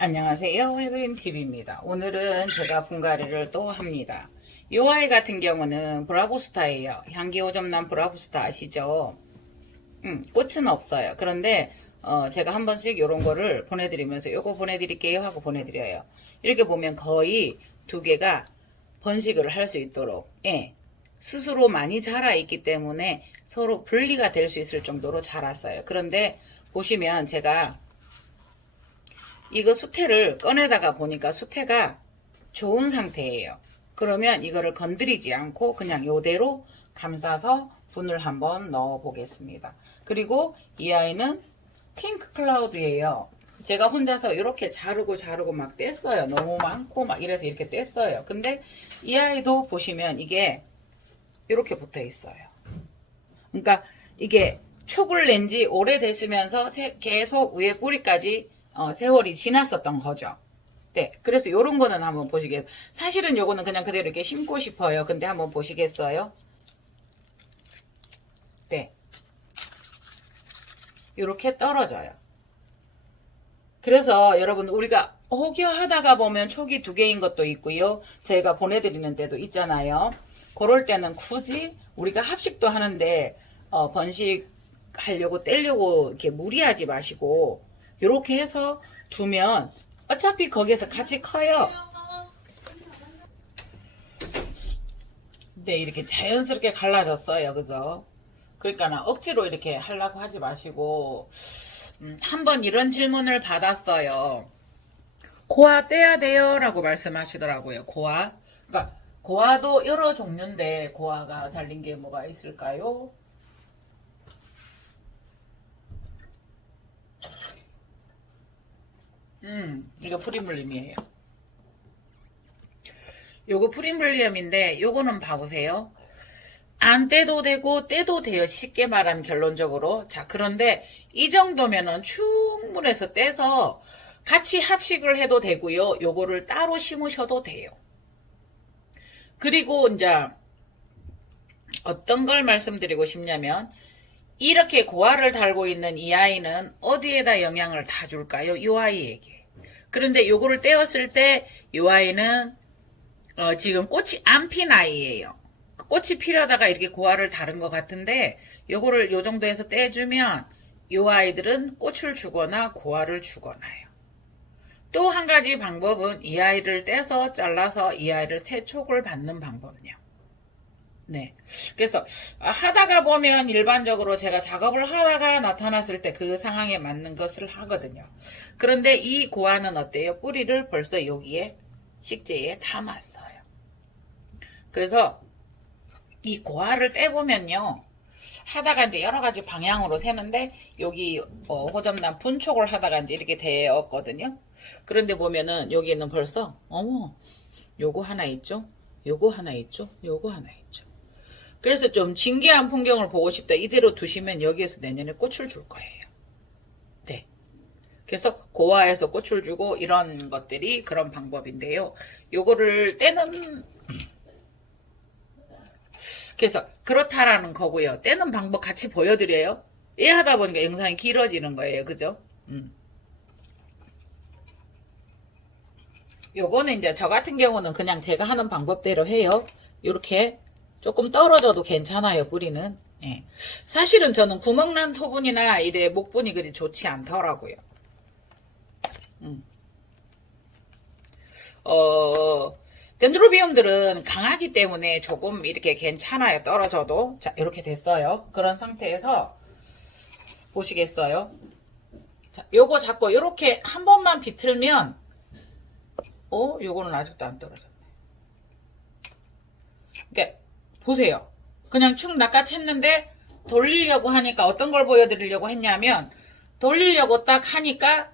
안녕하세요. 해그린TV입니다. 오늘은 제가 분갈이를 또 합니다. 이 아이 같은 경우는 브라보스타예요. 향기 5점남 브라보스타 아시죠? 꽃은 없어요. 그런데 제가 한 번씩 이런 거를 보내드리면서 요거 보내드릴게요 하고 보내드려요. 이렇게 보면 거의 두 개가 번식을 할 수 있도록 스스로 많이 자라있기 때문에 서로 분리가 될 수 있을 정도로 자랐어요. 그런데 보시면 제가 이거 수태를 꺼내다가 보니까 수태가 좋은 상태예요. 그러면 이거를 건드리지 않고 그냥 이대로 감싸서 분을 한번 넣어 보겠습니다. 그리고 이 아이는 핑크 클라우드예요. 제가 혼자서 이렇게 자르고 막 뗐어요. 너무 많고 막 이래서 이렇게 뗐어요. 근데 이 아이도 보시면 이게 이렇게 붙어 있어요. 그러니까 이게 촉을 낸 지 오래됐으면서 계속 위에 뿌리까지 세월이 지났었던 거죠. 네, 그래서 요런 거는 한번 보시겠어요. 사실은 요거는 그냥 그대로 이렇게 심고 싶어요. 근데 한번 보시겠어요? 네, 요렇게 떨어져요. 그래서 여러분 우리가 혹여 하다가 보면 촉이 두 개인 것도 있고요. 저희가 보내드리는 때도 있잖아요. 그럴 때는 굳이 우리가 합식도 하는데 번식하려고 떼려고 이렇게 무리하지 마시고 이렇게 해서 두면 어차피 거기에서 같이 커요. 근데 이렇게 자연스럽게 갈라졌어요. 그죠? 그러니까 억지로 이렇게 하려고 하지 마시고 한번 이런 질문을 받았어요. 고아 떼야 돼요? 라고 말씀하시더라고요. 고아. 그러니까 고아도 여러 종류인데 고아가 달린 게 뭐가 있을까요? 이거 프리물림이에요. 요거 프리물리엄인데 요거는 봐보세요. 안 떼도 되고 떼도 돼요. 쉽게 말하면 결론적으로. 자, 그런데 이 정도면은 충분해서 떼서 같이 합식을 해도 되고요. 요거를 따로 심으셔도 돼요. 그리고 이제 어떤 걸 말씀드리고 싶냐면 이렇게 고아를 달고 있는 이 아이는 어디에다 영향을 다 줄까요? 이 아이에게. 그런데 요거를 떼었을 때 이 아이는 지금 꽃이 안 핀 아이예요. 꽃이 피려다가 이렇게 고아를 다른 것 같은데 요거를 요 정도에서 떼주면 요 아이들은 꽃을 주거나 고아를 주거나요. 또 한 가지 방법은 이 아이를 떼서 잘라서 이 아이를 새 촉을 받는 방법이요. 네. 그래서 하다가 보면 일반적으로 제가 작업을 하다가 나타났을 때 그 상황에 맞는 것을 하거든요. 그런데 이 고아는 어때요? 뿌리를 벌써 여기에 식재에 담았어요. 그래서 이 고아를 떼보면요. 하다가 이제 여러 가지 방향으로 새는데 여기 호접난 분촉을 하다가 이제 이렇게 되었거든요. 그런데 보면은 여기는 벌써 어머 요거 하나 있죠? 요거 하나 있죠? 요거 하나 있죠. 그래서 좀 진기한 풍경을 보고 싶다. 이대로 두시면 여기에서 내년에 꽃을 줄 거예요. 네. 그래서 고아에서 꽃을 주고 이런 것들이 그런 방법인데요. 요거를 떼는 그래서 그렇다라는 거고요. 떼는 방법 같이 보여드려요. 예 하다 보니까 영상이 길어지는 거예요. 그죠? 요거는 이제 저 같은 경우는 그냥 제가 하는 방법대로 해요. 이렇게 조금 떨어져도 괜찮아요. 뿌리는. 예. 사실은 저는 구멍난 토분이나 이래 목분이 그리 좋지 않더라고요. 덴드로비움들은 강하기 때문에 조금 이렇게 괜찮아요. 떨어져도. 자, 이렇게 됐어요. 그런 상태에서 보시겠어요? 자, 요거 잡고 이렇게 한 번만 비틀면 요거는 아직도 안 떨어졌네. 그러니까 보세요. 그냥 축 낚아챘는데 돌리려고 하니까 어떤 걸 보여드리려고 했냐면 돌리려고 딱 하니까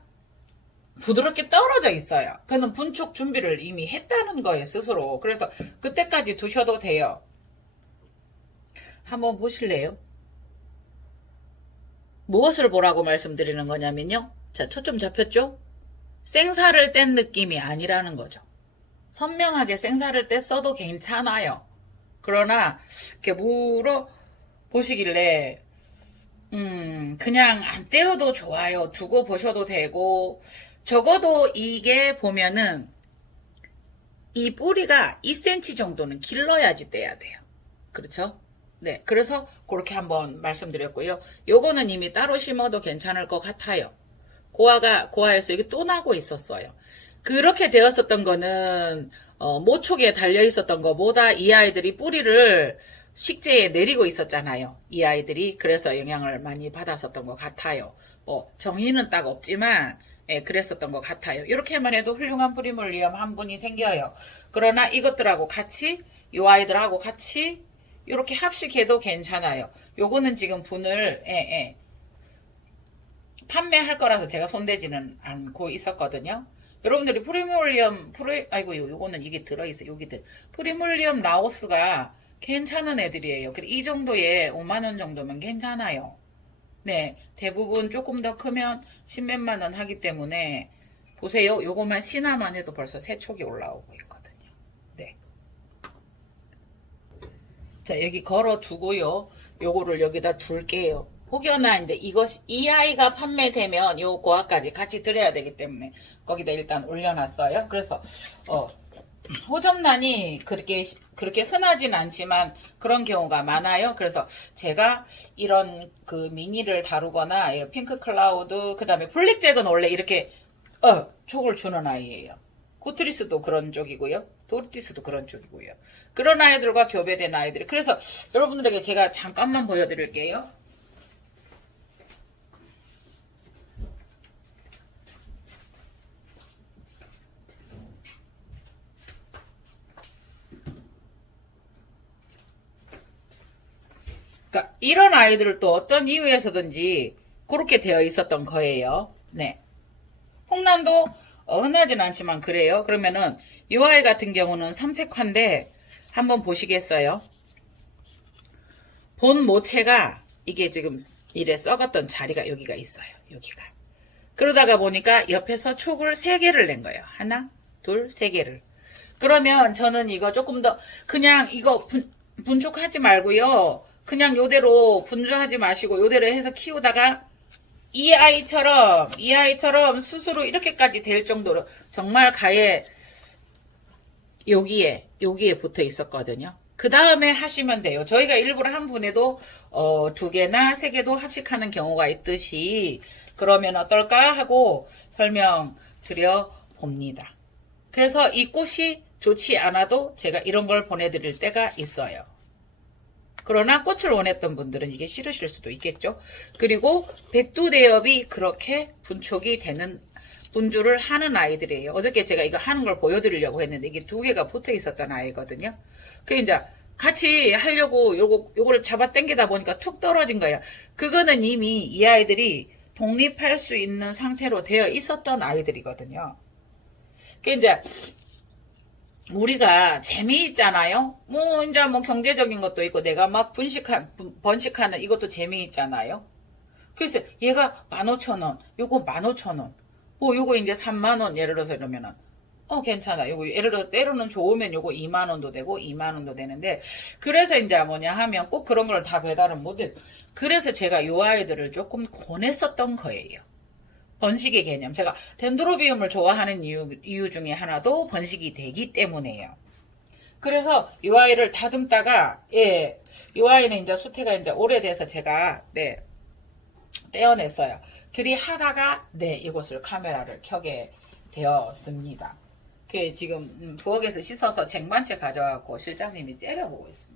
부드럽게 떨어져 있어요. 그는 분촉 준비를 이미 했다는 거예요, 스스로. 그래서 그때까지 두셔도 돼요. 한번 보실래요? 무엇을 보라고 말씀드리는 거냐면요. 자, 초점 잡혔죠? 생사를 뗀 느낌이 아니라는 거죠. 선명하게 생사를 뗐어도 괜찮아요. 그러나 이렇게 물어보시길래 그냥 안 떼어도 좋아요. 두고 보셔도 되고 적어도 이게 보면은 이 뿌리가 2cm 정도는 길러야지 떼야 돼요. 그렇죠? 네. 그래서 그렇게 한번 말씀드렸고요. 요거는 이미 따로 심어도 괜찮을 것 같아요. 고아에서 이게 또 나고 있었어요. 그렇게 되었었던 거는 모촉에 달려 있었던 것보다 이 아이들이 뿌리를 식재에 내리고 있었잖아요. 이 아이들이 그래서 영향을 많이 받았었던 것 같아요. 정의는 딱 없지만 예, 그랬었던 것 같아요. 이렇게만 해도 훌륭한 프리몰리엄 한 분이 생겨요. 그러나 이것들하고 같이 이 아이들하고 같이 이렇게 합식해도 괜찮아요. 요거는 지금 분을 판매할 거라서 제가 손대지는 않고 있었거든요. 여러분들이 아이고, 요거는 이게 들어있어요. 여기들. 프리몰리엄 라오스가 괜찮은 애들이에요. 이 정도에 5만원 정도면 괜찮아요. 네. 대부분 조금 더 크면 10몇만 원 하기 때문에, 보세요. 요거만 신화만 해도 벌써 새 촉이 올라오고 있거든요. 네. 자, 여기 걸어 두고요. 요거를 여기다 둘게요. 혹여나 이제 이 아이가 판매되면 요 고아까지 같이 드려야 되기 때문에 거기다 일단 올려놨어요. 그래서 호접란이 그렇게 흔하진 않지만 그런 경우가 많아요. 그래서 제가 이런 그 미니를 다루거나 이런 핑크 클라우드 그다음에 블랙잭은 원래 이렇게 촉을 주는 아이예요. 코트리스도 그런 쪽이고요. 도르티스도 그런 쪽이고요. 그런 아이들과 교배된 아이들이. 그래서 여러분들에게 제가 잠깐만 보여드릴게요. 그러니까 이런 아이들도 어떤 이유에서든지 그렇게 되어 있었던 거예요. 네. 홍남도 흔하진 않지만 그래요. 그러면은 이 아이 같은 경우는 삼색화인데 한번 보시겠어요? 본 모체가 이게 지금 이래 썩었던 자리가 여기가 있어요. 여기가. 그러다가 보니까 옆에서 촉을 3개를 낸 거예요. 하나, 둘, 3개를. 그러면 저는 이거 조금 더 그냥 이거 분촉하지 말고요. 그냥 요대로 분주하지 마시고 요대로 해서 키우다가 이 아이처럼 스스로 이렇게까지 될 정도로 정말 가에 여기에 붙어 있었거든요. 그 다음에 하시면 돼요. 저희가 일부러 한 분에도 2개나 3개도 합식하는 경우가 있듯이 그러면 어떨까 하고 설명 드려 봅니다. 그래서 이 꽃이 좋지 않아도 제가 이런 걸 보내드릴 때가 있어요. 그러나 꽃을 원했던 분들은 이게 싫으실 수도 있겠죠. 그리고 백두대엽이 그렇게 분촉이 되는 분주를 하는 아이들이에요. 어저께 제가 이거 하는 걸 보여드리려고 했는데 이게 2개가 붙어 있었던 아이거든요. 그 이제 같이 하려고 요거를 잡아 당기다 보니까 툭 떨어진 거예요. 그거는 이미 이 아이들이 독립할 수 있는 상태로 되어 있었던 아이들이거든요. 그 이제 우리가 재미있잖아요. 이제 경제적인 것도 있고 내가 막 번식하는 이것도 재미있잖아요. 그래서 얘가 15,000원, 요거 15,000원, 요거 이제 3만원 예를 들어서 이러면은 괜찮아. 요거 예를 들어서 때로는 좋으면 요거 2만원도 되고 2만원도 되는데 그래서 이제 뭐냐 하면 꼭 그런 걸 다 배달은 못해. 그래서 제가 요 아이들을 조금 권했었던 거예요. 번식의 개념. 제가 덴드로비움을 좋아하는 이유 중에 하나도 번식이 되기 때문에요. 그래서 이 아이를 다듬다가 이 아이는 이제 수태가 이제 오래돼서 제가 떼어냈어요. 그리 하다가 이곳을 카메라를 켜게 되었습니다. 지금 부엌에서 씻어서 쟁반채 가져와서 실장님이 째려보고 있습니다.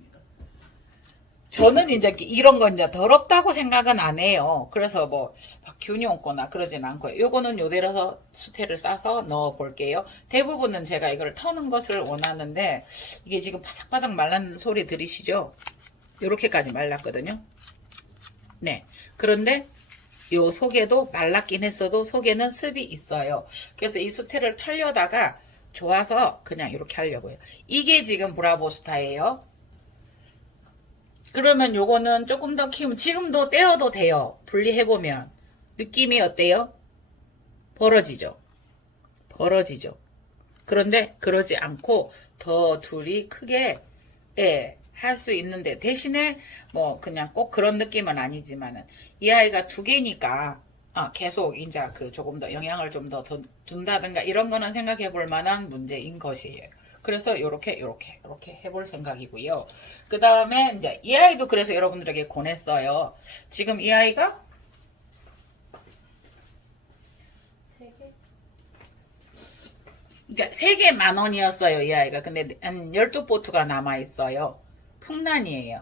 저는 이제 이런 건 이제 더럽다고 생각은 안 해요. 그래서 막 균이 없거나 그러진 않고요. 요거는 요대로 수태를 싸서 넣어 볼게요. 대부분은 제가 이걸 터는 것을 원하는데 이게 지금 바삭바삭 말랐는 소리 들으시죠? 요렇게까지 말랐거든요. 네. 그런데 요 속에도 말랐긴 했어도 속에는 습이 있어요. 그래서 이 수태를 털려다가 좋아서 그냥 이렇게 하려고요. 이게 지금 브라보스타예요. 그러면 요거는 조금 더 키우면 지금도 떼어도 돼요. 분리해보면 느낌이 어때요? 벌어지죠. 그런데 그러지 않고 더 둘이 크게 할 수 있는데 대신에 그냥 꼭 그런 느낌은 아니지만은 이 아이가 2개니까 계속 이제 그 조금 더 영향을 좀 더 준다든가 이런 거는 생각해 볼 만한 문제인 것이에요. 그래서 이렇게 해볼 생각이고요. 그 다음에 이제 이 아이도 그래서 여러분들에게 권했어요. 지금 이 아이가 그러니까 3개 10,000원이었어요, 이 아이가. 근데 한 12보트가 남아있어요. 풍란이에요.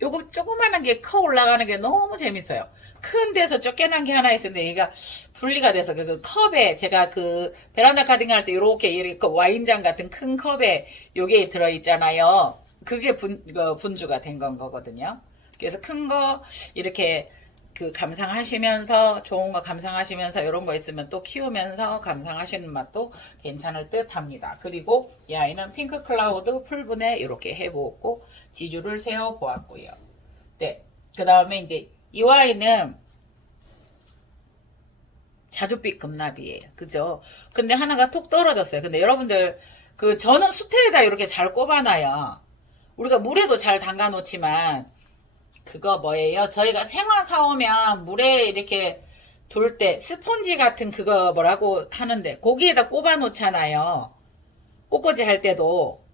요거 조그만한 게 커 올라가는 게 너무 재밌어요. 큰 데서 쫓겨난 게 하나 있었는데 얘가 분리가 돼서 그 컵에 제가 그 베란다 카딩 할 때 이렇게 와인잔 같은 큰 컵에 요게 들어있잖아요. 그게 분주가 된 거거든요. 그래서 큰 거 이렇게 그 감상하시면서 좋은 거 감상하시면서 이런 거 있으면 또 키우면서 감상하시는 맛도 괜찮을 듯 합니다. 그리고 이 아이는 핑크 클라우드 풀분에 이렇게 해보고 지주를 세워 보았고요. 네. 그 다음에 이제 이 아이는 자줏빛 금납이에요. 그죠? 근데 하나가 톡 떨어졌어요. 근데 여러분들 저는 수태에다 이렇게 잘 꼽아놔요. 우리가 물에도 잘 담가 놓지만 그거 뭐예요? 저희가 생화 사오면 물에 이렇게 둘 때 스펀지 같은 그거 뭐라고 하는데 거기에다 꼽아 놓잖아요. 꽃꽂이 할 때도.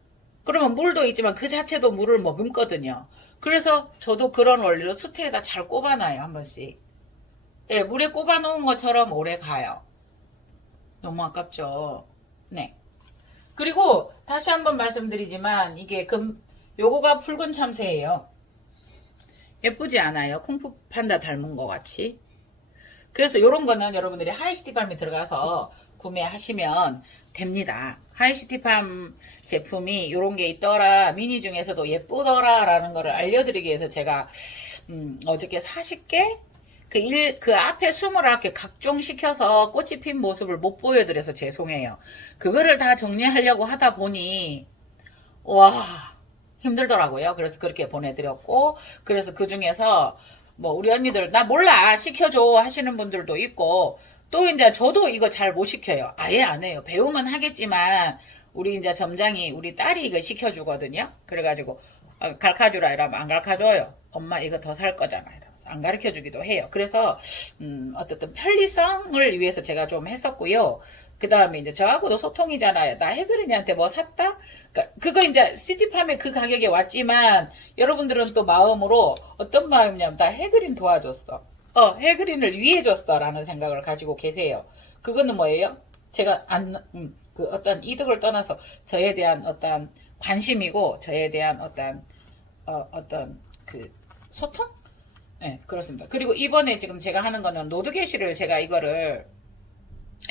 그러면 물도 있지만 그 자체도 물을 머금거든요. 그래서 저도 그런 원리로 수태에다 잘 꼽아놔요. 한 번씩. 예, 물에 꼽아 놓은 것처럼 오래 가요. 너무 아깝죠. 네. 그리고 다시 한번 말씀드리지만 이게 요거가 붉은 참새예요. 예쁘지 않아요? 콩푸 판다 닮은 것 같이. 그래서 이런 거는 여러분들이 하이시티팜에 들어가서 구매하시면 됩니다. 하이시티팜 제품이 이런 게 있더라, 미니 중에서도 예쁘더라 라는 거를 알려드리기 위해서 제가 어저께 40개? 그 앞에 29개 각종시켜서 꽃이 핀 모습을 못 보여드려서 죄송해요. 그거를 다 정리하려고 하다 보니 와 힘들더라고요. 그래서 그렇게 보내드렸고, 그래서 그 중에서 뭐 우리 언니들 나 몰라 시켜줘 하시는 분들도 있고, 또 이제 저도 이거 잘 못 시켜요. 아예 안 해요. 배우면 하겠지만 우리 이제 점장이 우리 딸이 이거 시켜주거든요. 그래가지고 가르쳐주라 이러면 안 가르쳐줘요. 엄마 이거 더 살 거잖아 이러면서 안 가르쳐주기도 해요. 그래서 어쨌든 편리성을 위해서 제가 좀 했었고요. 그 다음에 이제 저하고도 소통이잖아요. 나 해그린이한테 뭐 샀다? 그러니까 그거 이제 시티팜에 그 가격에 왔지만 여러분들은 또 마음으로 어떤 마음이냐면 나 해그린 도와줬어. 해그린을 위해 줬어 라는 생각을 가지고 계세요. 그거는 뭐예요? 제가 그 어떤 이득을 떠나서 저에 대한 어떤 관심이고 저에 대한 어떤 그 소통? 네, 그렇습니다. 그리고 이번에 지금 제가 하는 거는 노드 게시를 제가 이거를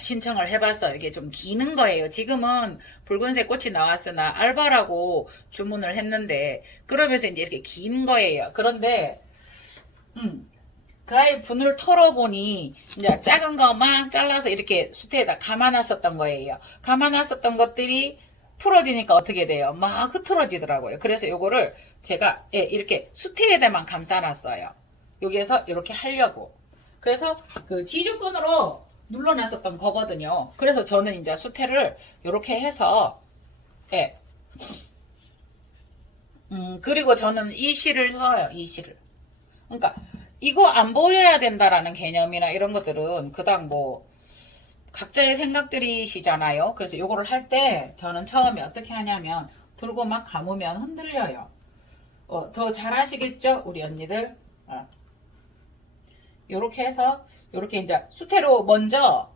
신청을 해봤어요. 이게 좀 기는 거예요. 지금은 붉은색 꽃이 나왔으나 알바라고 주문을 했는데 그러면서 이제 이렇게 긴 거예요. 그런데 그 아이 분을 털어보니 이제 작은 거 막 잘라서 이렇게 수태에다 감아놨었던 거예요. 감아놨었던 것들이 풀어지니까 어떻게 돼요? 막 흐트러지더라고요. 그래서 요거를 제가 이렇게 수태에다만 감싸놨어요. 여기에서 이렇게 하려고. 그래서 그 지주끈으로 눌러놨었던 거거든요. 그래서 저는 이제 수태를 이렇게 해서 그리고 저는 이 실을 써요. 이 실을. 그러니까 이거 안 보여야 된다라는 개념이나 이런 것들은 그닥 뭐 각자의 생각들이시잖아요. 그래서 이거를 할 때 저는 처음에 어떻게 하냐면 들고 막 감으면 흔들려요. 더 잘하시겠죠? 우리 언니들. 요렇게 해서 요렇게 이제 수태로 먼저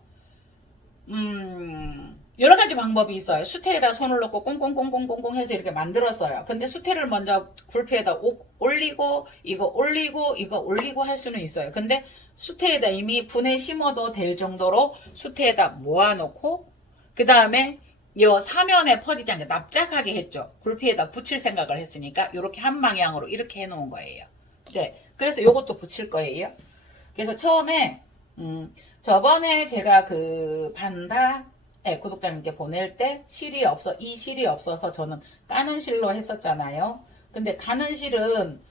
여러 가지 방법이 있어요. 수태에다 손을 넣고 꽁꽁꽁꽁꽁꽁 해서 이렇게 만들었어요. 근데 수태를 먼저 굴피에다 올리고 이거 올리고 이거 올리고 할 수는 있어요. 근데 수태에다 이미 분에 심어도 될 정도로 수태에다 모아놓고 그 다음에 요 사면에 퍼지지 않게 납작하게 했죠. 굴피에다 붙일 생각을 했으니까 이렇게 한 방향으로 이렇게 해놓은 거예요. 네, 그래서 요것도 붙일 거예요. 그래서 처음에 저번에 제가 그 반다 구독자님께 보낼 때 이 실이 없어서 저는 까는 실로 했었잖아요. 근데 가는 실은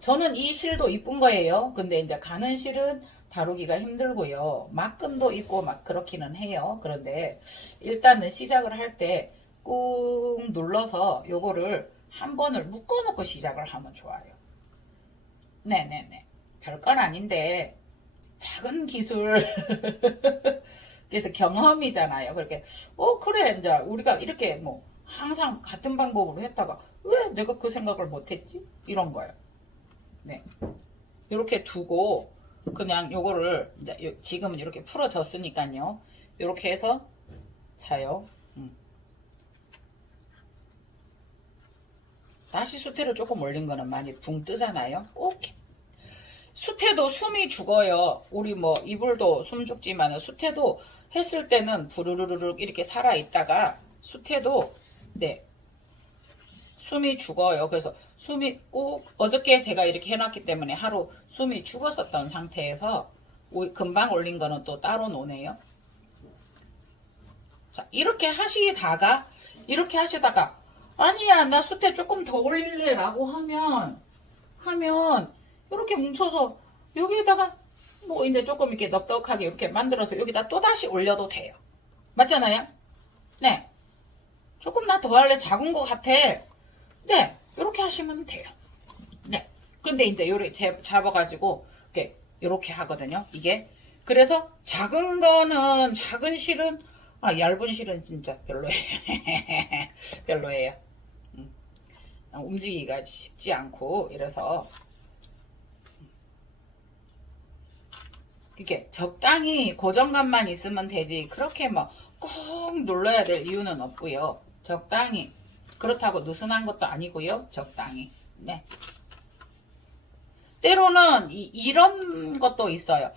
저는 이 실도 이쁜 거예요. 근데 이제 가는 실은 다루기가 힘들고요. 막금도 있고 막 그렇기는 해요. 그런데 일단은 시작을 할 때 꾹 눌러서 요거를 한 번을 묶어 놓고 시작을 하면 좋아요. 네네네. 별건 아닌데 작은 기술. 그래서 경험이잖아요. 그렇게, 그래. 이제 우리가 이렇게 뭐, 항상 같은 방법으로 했다가, 왜 내가 그 생각을 못했지? 이런 거예요. 네. 이렇게 두고, 그냥 요거를, 이제 지금은 이렇게 풀어졌으니까요. 이렇게 해서, 자요. 다시 수태를 조금 올린 거는 많이 붕 뜨잖아요. 꼭 수태도 숨이 죽어요. 우리 뭐 이불도 숨 죽지만 수태도 했을 때는 부르르르 이렇게 살아 있다가 수태도 네 숨이 죽어요. 그래서 숨이 꼭 어저께 제가 이렇게 해놨기 때문에 하루 숨이 죽었었던 상태에서 금방 올린 거는 또 따로 노네요. 자 이렇게 하시다가 아니야 나 수태 조금 더 올릴래 라고 하면 이렇게 뭉쳐서 여기에다가 뭐 이제 조금 이렇게 넉넉하게 이렇게 만들어서 여기다 또 다시 올려도 돼요. 맞잖아요? 네. 조금 나 더 할래 작은 것 같아. 네. 이렇게 하시면 돼요. 네. 근데 이제 요렇게 잡아가지고 이렇게 하거든요. 이게 그래서 작은 거는 작은 실은 얇은 실은 진짜 별로예요. 별로예요. 움직이기가 쉽지 않고 이래서 이렇게 적당히 고정감만 있으면 되지 그렇게 뭐 꾹 눌러야 될 이유는 없고요. 적당히 그렇다고 느슨한 것도 아니고요. 적당히 네. 때로는 이런 것도 있어요.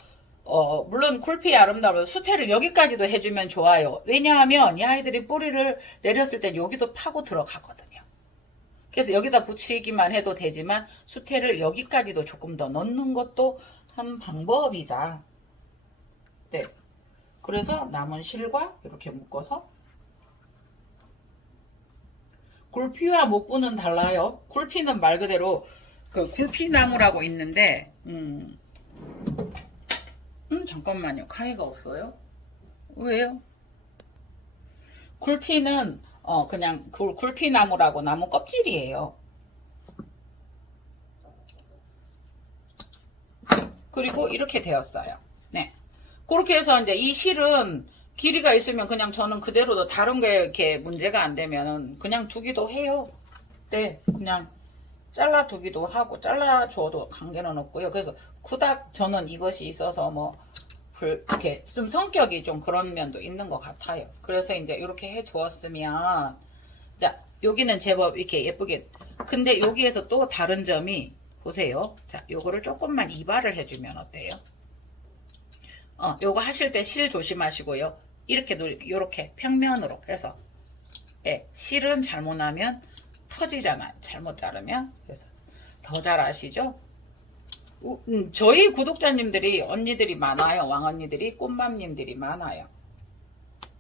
물론 굴피의 아름다운 수태를 여기까지도 해주면 좋아요. 왜냐하면 이 아이들이 뿌리를 내렸을 땐 여기도 파고 들어가거든요. 그래서 여기다 붙이기만 해도 되지만 수태를 여기까지도 조금 더 넣는 것도 한 방법이다. 네. 그래서 남은 실과 이렇게 묶어서 굴피와 목부는 달라요. 굴피는 말 그대로 그 굴피나무라고 있는데 잠깐만요. 가위가 없어요? 왜요? 굴피는 그냥 굴피나무라고 나무 껍질이에요. 그리고 이렇게 되었어요. 네. 그렇게 해서 이제 이 실은 길이가 있으면 그냥 저는 그대로도 다른 게 이렇게 문제가 안 되면 그냥 두기도 해요. 네. 그냥 잘라 두기도 하고 잘라줘도 관계는 없고요. 그래서 그닥 저는 이것이 있어서 뭐 이렇게 좀 성격이 좀 그런 면도 있는 것 같아요. 그래서 이제 이렇게 해 두었으면 자 여기는 제법 이렇게 예쁘게 근데 여기에서 또 다른 점이 보세요. 자 요거를 조금만 이발을 해주면 어때요? 요거 하실 때 실 조심하시고요. 이렇게 평면으로 해서 예, 실은 잘못하면 터지잖아요. 잘못 자르면. 그래서 더 잘 아시죠? 저희 구독자님들이 언니들이 많아요. 왕언니들이 꽃맘님들이 많아요.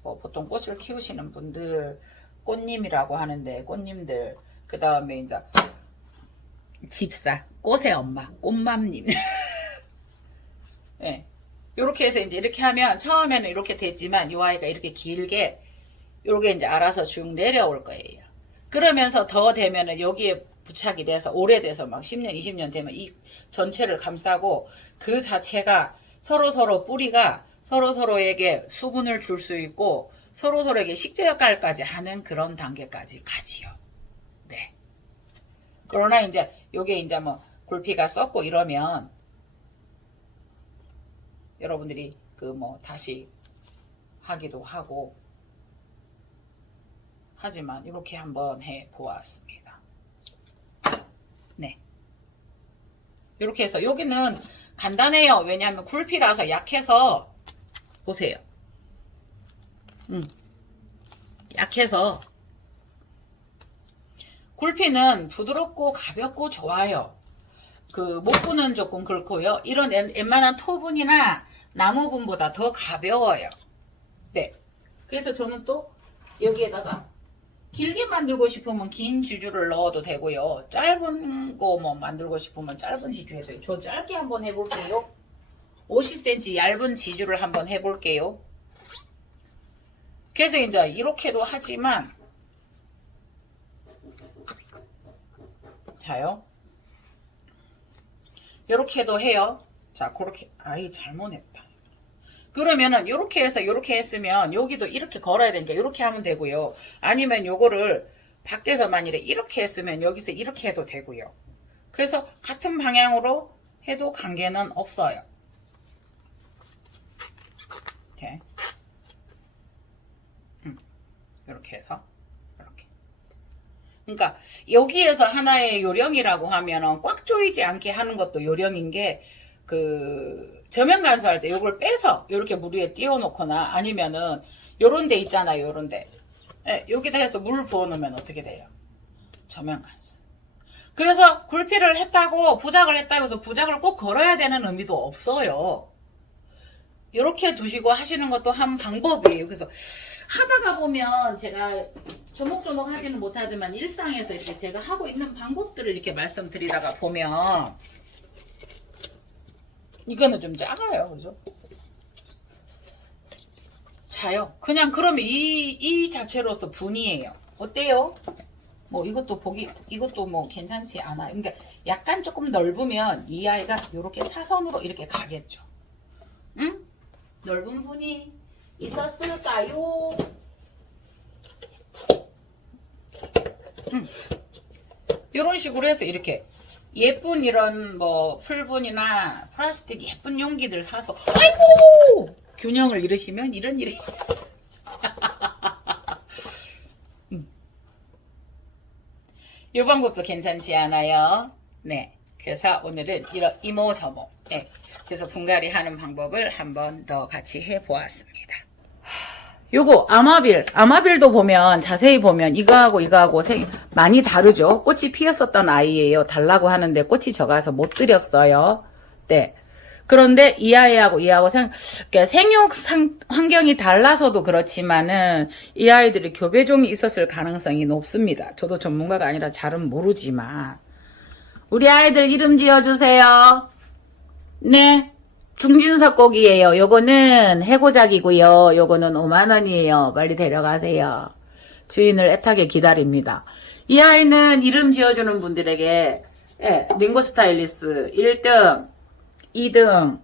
뭐 보통 꽃을 키우시는 분들 꽃님이라고 하는데 꽃님들 그 다음에 이제 집사 꽃의 엄마 꽃맘님 예. 이렇게 해서 이제 이렇게 하면 처음에는 이렇게 됐지만 이 아이가 이렇게 길게 요게 이제 알아서 쭉 내려올 거예요. 그러면서 더 되면은 여기에 부착이 돼서 오래돼서 막 10년, 20년 되면 이 전체를 감싸고 그 자체가 서로서로 뿌리가 서로서로에게 수분을 줄 수 있고 서로서로에게 식재 역할까지 하는 그런 단계까지 가지요. 네. 그러나 이제 요게 이제 뭐 굴피가 썩고 이러면 여러분들이 그 뭐 다시 하기도 하고 하지만 이렇게 한번 해 보았습니다. 네. 이렇게 해서 여기는 간단해요. 왜냐하면 굴피라서 약해서 보세요. 약해서 굴피는 부드럽고 가볍고 좋아요. 그 목분은 조금 그렇고요. 이런 웬만한 토분이나 나무분보다 더 가벼워요. 네. 그래서 저는 또 여기에다가 길게 만들고 싶으면 긴 지주를 넣어도 되고요. 짧은 거 뭐 만들고 싶으면 짧은 지주 해도 돼요. 저 짧게 한번 해볼게요. 50cm 얇은 지주를 한번 해볼게요. 그래서 이제 이렇게도 하지만 자요. 이렇게도 해요. 자, 그렇게. 아이, 잘못했다. 그러면은, 요렇게 해서 요렇게 했으면, 여기도 이렇게 걸어야 되니까, 요렇게 하면 되고요. 아니면 요거를 밖에서 만일에 이렇게 했으면, 여기서 이렇게 해도 되고요. 그래서, 같은 방향으로 해도 관계는 없어요. 이렇게. 이렇게 해서, 이렇게. 그러니까, 여기에서 하나의 요령이라고 하면은, 꽉 조이지 않게 하는 것도 요령인 게, 저면 간수할 때 요걸 빼서 요렇게 물 위에 띄워 놓거나 아니면은 요런 데 있잖아요. 요런 데. 예, 여기다 해서 물 부어 놓으면 어떻게 돼요? 저면 간수. 그래서 굴피를 했다고 부작을 했다고 해서 부작을 꼭 걸어야 되는 의미도 없어요. 요렇게 두시고 하시는 것도 한 방법이에요. 그래서 하다가 보면 제가 조목조목 하지는 못하지만 일상에서 이렇게 제가 하고 있는 방법들을 이렇게 말씀드리다가 보면 이거는 좀 작아요. 그죠? 자요. 그냥 그러면 이 자체로서 분이에요. 어때요? 뭐 이것도 뭐 괜찮지 않아요. 그러니까 약간 조금 넓으면 이 아이가 이렇게 사선으로 이렇게 가겠죠. 응? 넓은 분이 있었을까요? 이런 식으로 해서 이렇게 예쁜 이런 뭐 풀분이나 플라스틱 예쁜 용기들 사서 아이고 균형을 잃으시면 이런 일이 이 방법도 괜찮지 않아요? 네. 그래서 오늘은 이런 이모저모 네. 그래서 분갈이 하는 방법을 한번 더 같이 해보았습니다. 요거 아마빌도 보면 자세히 보면 이거하고 많이 다르죠. 꽃이 피었었던 아이예요. 달라고 하는데 꽃이 적어서 못 드렸어요. 네. 그런데 이 아이하고 그러니까 생육 환경이 달라서도 그렇지만은 이 아이들이 교배종이 있었을 가능성이 높습니다. 저도 전문가가 아니라 잘은 모르지만 우리 아이들 이름 지어주세요. 네. 중진석 곡이에요. 요거는 해고작이고요. 요거는 5만원이에요. 빨리 데려가세요. 주인을 애타게 기다립니다. 이 아이는 이름 지어주는 분들에게 링고 스타일리스 1등, 2등,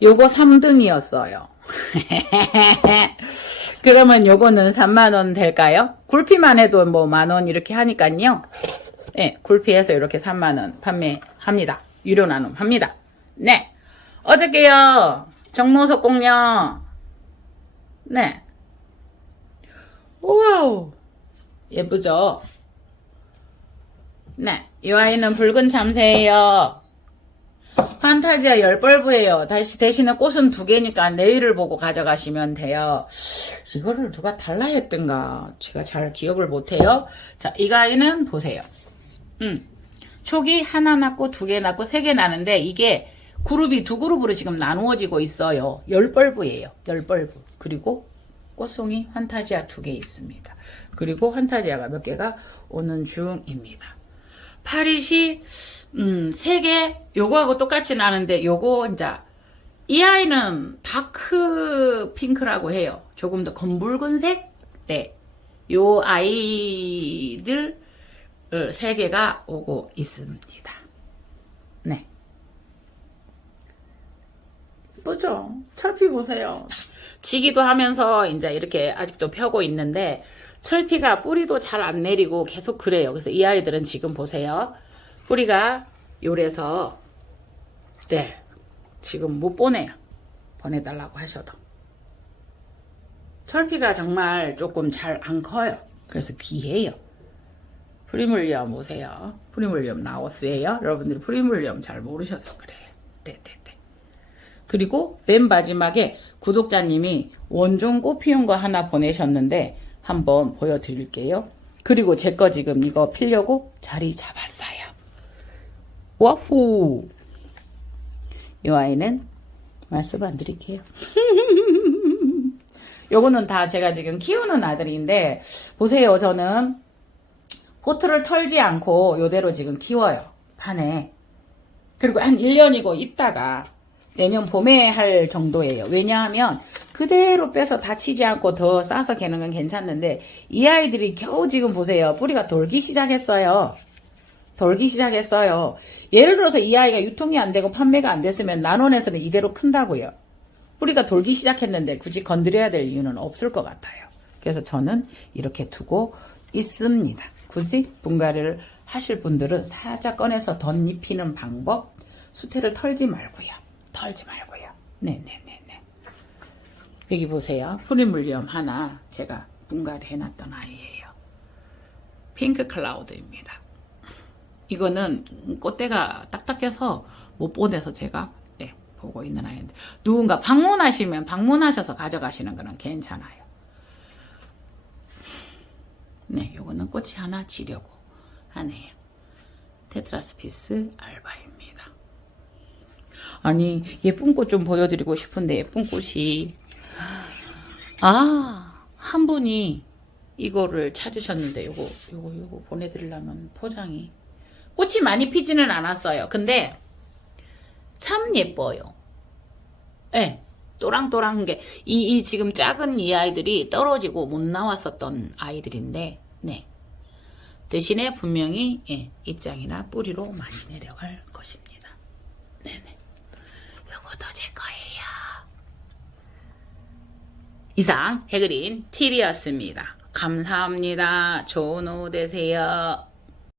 요거 3등이었어요. 그러면 요거는 3만원 될까요? 굴피만 해도 뭐 만원 이렇게 하니까요. 네, 굴피해서 이렇게 3만원 판매합니다. 유료 나눔합니다. 네. 어저께요, 정모석 공룡. 네. 와우. 예쁘죠? 네. 이 아이는 붉은 참새예요. 판타지아 열벌브예요. 대신에 꽃은 2개니까 내일을 보고 가져가시면 돼요. 이거를 누가 달라 했던가. 제가 잘 기억을 못해요. 자, 이 아이는 보세요. 촉이 하나 났고 2개 났고 3개 나는데 이게 그룹이 2그룹으로 지금 나누어지고 있어요. 열벌브예요. 열벌브. 그리고 꽃송이 판타지아 2개 있습니다. 그리고 판타지아가 몇 개가 오는 중입니다. 파릿이 3개 요거하고 똑같이 나는데 요거 이제 이 아이는 다크 핑크라고 해요. 조금 더 검붉은색. 네. 요 아이들 3개가 오고 있습니다. 네. 예쁘죠? 철피 보세요. 지기도 하면서 이제 이렇게 아직도 펴고 있는데 철피가 뿌리도 잘 안 내리고 계속 그래요. 그래서 이 아이들은 지금 보세요. 뿌리가 요래서 네 지금 못 보내요. 보내달라고 하셔도. 철피가 정말 조금 잘 안 커요. 그래서 귀해요. 프리물리엄 보세요. 프리물리엄 나오스예요. 여러분들이 프리물리엄 잘 모르셔서 그래요. 네네네. 그리고 맨 마지막에 구독자님이 원종 꽃 피운 거 하나 보내셨는데 한번 보여드릴게요. 그리고 제 거 지금 이거 피려고 자리 잡았어요. 와후. 이 아이는 말씀 안 드릴게요. 요거는 다 제가 지금 키우는 아들인데 보세요. 저는 포트를 털지 않고 요대로 지금 키워요. 판에. 그리고 한 1년이고 있다가 내년 봄에 할 정도예요. 왜냐하면 그대로 빼서 다치지 않고 더 싸서 개는 건 괜찮는데 이 아이들이 겨우 지금 보세요. 뿌리가 돌기 시작했어요. 돌기 시작했어요. 예를 들어서 이 아이가 유통이 안 되고 판매가 안 됐으면 난원에서는 이대로 큰다고요. 뿌리가 돌기 시작했는데 굳이 건드려야 될 이유는 없을 것 같아요. 그래서 저는 이렇게 두고 있습니다. 굳이 분갈이를 하실 분들은 살짝 꺼내서 덧입히는 방법, 수태를 털지 말고요. 네네네네. 여기 보세요. 프리물리엄 하나 제가 분갈이 해놨던 아이예요. 핑크 클라우드입니다. 이거는 꽃대가 딱딱해서 못 보내서 제가 보고 있는 아이인데, 누군가 방문하셔서 가져가시는 거는 괜찮아요. 네, 요거는 꽃이 하나 지려고 하네요. 테트라스피스 알바입니다. 아니, 예쁜 꽃 좀 보여드리고 싶은데, 예쁜 꽃이. 한 분이 이거를 찾으셨는데, 요거 보내드리려면 포장이. 꽃이 많이 피지는 않았어요. 근데, 참 예뻐요. 네, 또랑또랑한 게, 이 지금 작은 이 아이들이 떨어지고 못 나왔었던 아이들인데, 네. 대신에 분명히, 입장이나 뿌리로 많이 내려갈 것입니다. 네네. 요것도 제 거예요. 이상, 해그린 TV였습니다. 감사합니다. 좋은 오후 되세요.